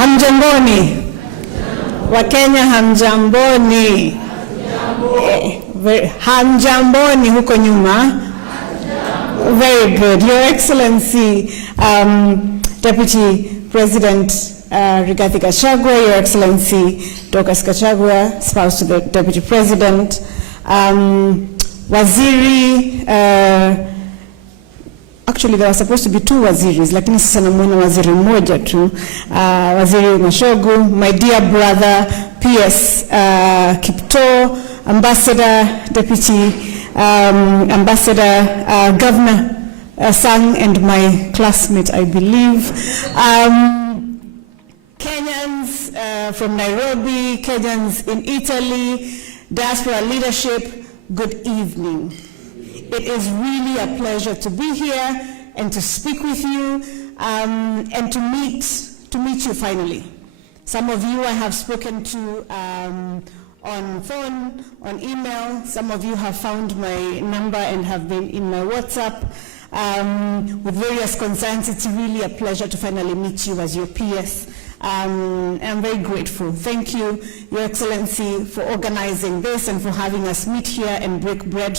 Hamjamboni. Wakenya hamjamboni. Hamjamboni huko nyuma. Very good. Your Excellency, Deputy President Rigathi Gachagua, Your Excellency Dorcas Gachagua, spouse to the Deputy President, Waziri, actually there were supposed to be two waziris, lakini sasa namuona waziri mmoja tu, Waziri Njogu, my dear brother PS Kipto, Ambassador, Deputy Ambassador, Governor Sang, and my classmate, I believe. Kenyans from Nairobi, Kenyans in Italy, diaspora leadership, good evening. It is really a pleasure to be here and to speak with you and to meet you finally. Some of you I have spoken to on phone, on email. Some of you have found my number and have been in my WhatsApp with various concerns. It's really a pleasure to finally meet you as your PS. I'm very grateful. Thank you, Your Excellency, for organizing this and for having us meet here and break bread.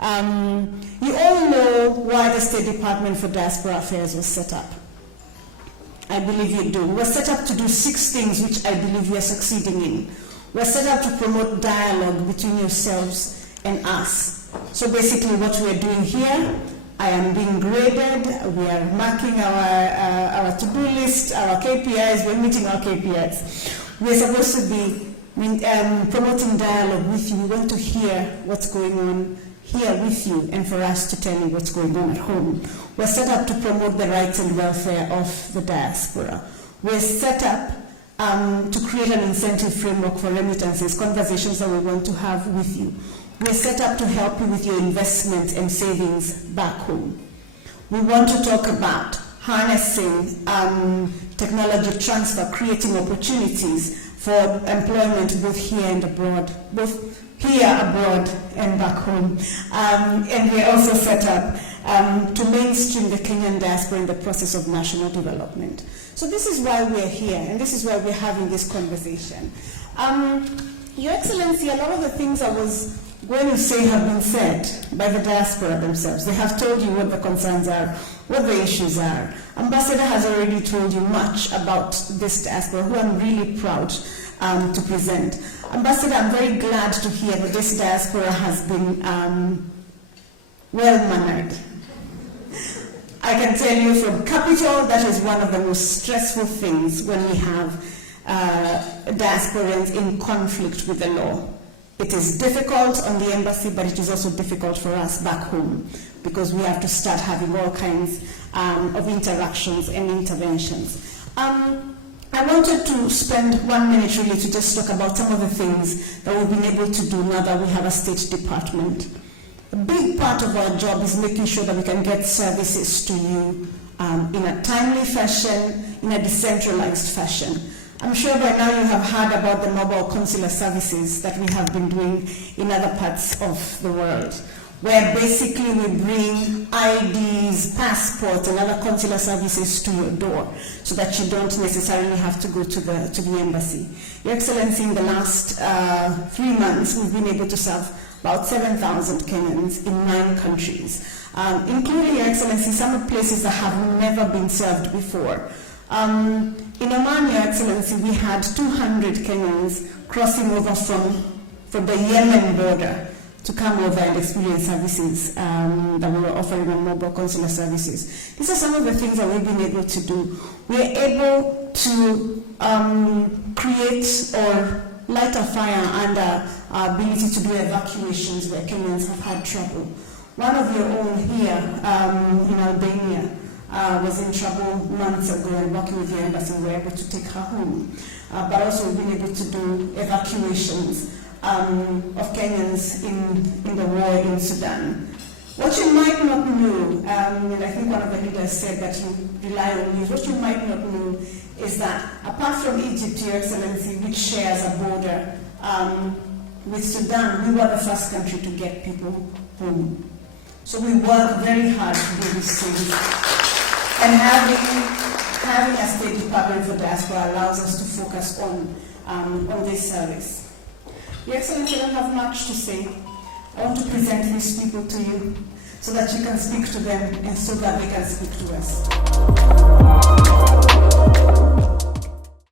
You all know why the State Department for Diaspora Affairs was set up. I believe you do. We're set up to do 6 things which I believe we are succeeding in. We're set up to promote dialogue between yourselves and us. So basically what we're doing here, I am being graded, we are marking our to-do list, our KPIs, we're meeting our KPIs. We're supposed to be promoting dialogue with you. We want to hear what's going on here with you and for us to tell you what's going on at home. We're set up to promote the rights and welfare of the diaspora. We're set up to create an incentive framework for remittances, conversations that we want to have with you. We're set up to help you with your investment and savings back home. We want to talk about harnessing technology transfer, creating opportunities for employment both here and abroad, both here, abroad, and back home. And we're also set up to mainstream the Kenyan diaspora in the process of national development. So this is why we're here, and this is why we're having this conversation. Your Excellency, a lot of the things I was going to say have been said by the diaspora themselves. They have told you what the concerns are, what the issues are. Ambassador has already told you much about this diaspora, who I'm really proud to present. Ambassador, I'm very glad to hear that this diaspora has been well-mannered. I can tell you from Capital, that is one of the most stressful things when we have diasporans in conflict with the law. It is difficult on the embassy, but it is also difficult for us back home because we have to start having all kinds of interactions and interventions. I wanted to spend 1 minute really to just talk about some of the things that we've been able to do now that we have a State Department. A big part of our job is making sure that we can get services to you in a timely fashion, in a decentralized fashion. I'm sure by now you have heard about the mobile consular services that we have been doing in other parts of the world, where basically we bring IDs, passports, and other consular services to your door so that you don't necessarily have to go to the embassy. Your Excellency, in the last 3 months, we've been able to serve about 7,000 Kenyans in 9 countries, including, Your Excellency, some places that have never been served before. In Oman, Your Excellency, we had 200 Kenyans crossing over from the Yemen border to come over and experience services that we were offering on mobile consular services. These are some of the things that we've been able to do. We're able to create or light a fire under our ability to do evacuations where Kenyans have had trouble. One of your own here in Albania was in trouble months ago, and working with the embassy, we were able to take her home. But also we've been able to do evacuations of Kenyans in the war in Sudan. What you might not know, and I think one of the leaders said that you rely on news, what you might not know is that apart from Egypt, Your Excellency, which shares a border with Sudan, we were the first country to get people home. So we work very hard to do these things. And having having a State Department for Diaspora allows us to focus on this service. Your Excellency, I don't have much to say. I want to present these people to you so that you can speak to them and so that they can speak to us.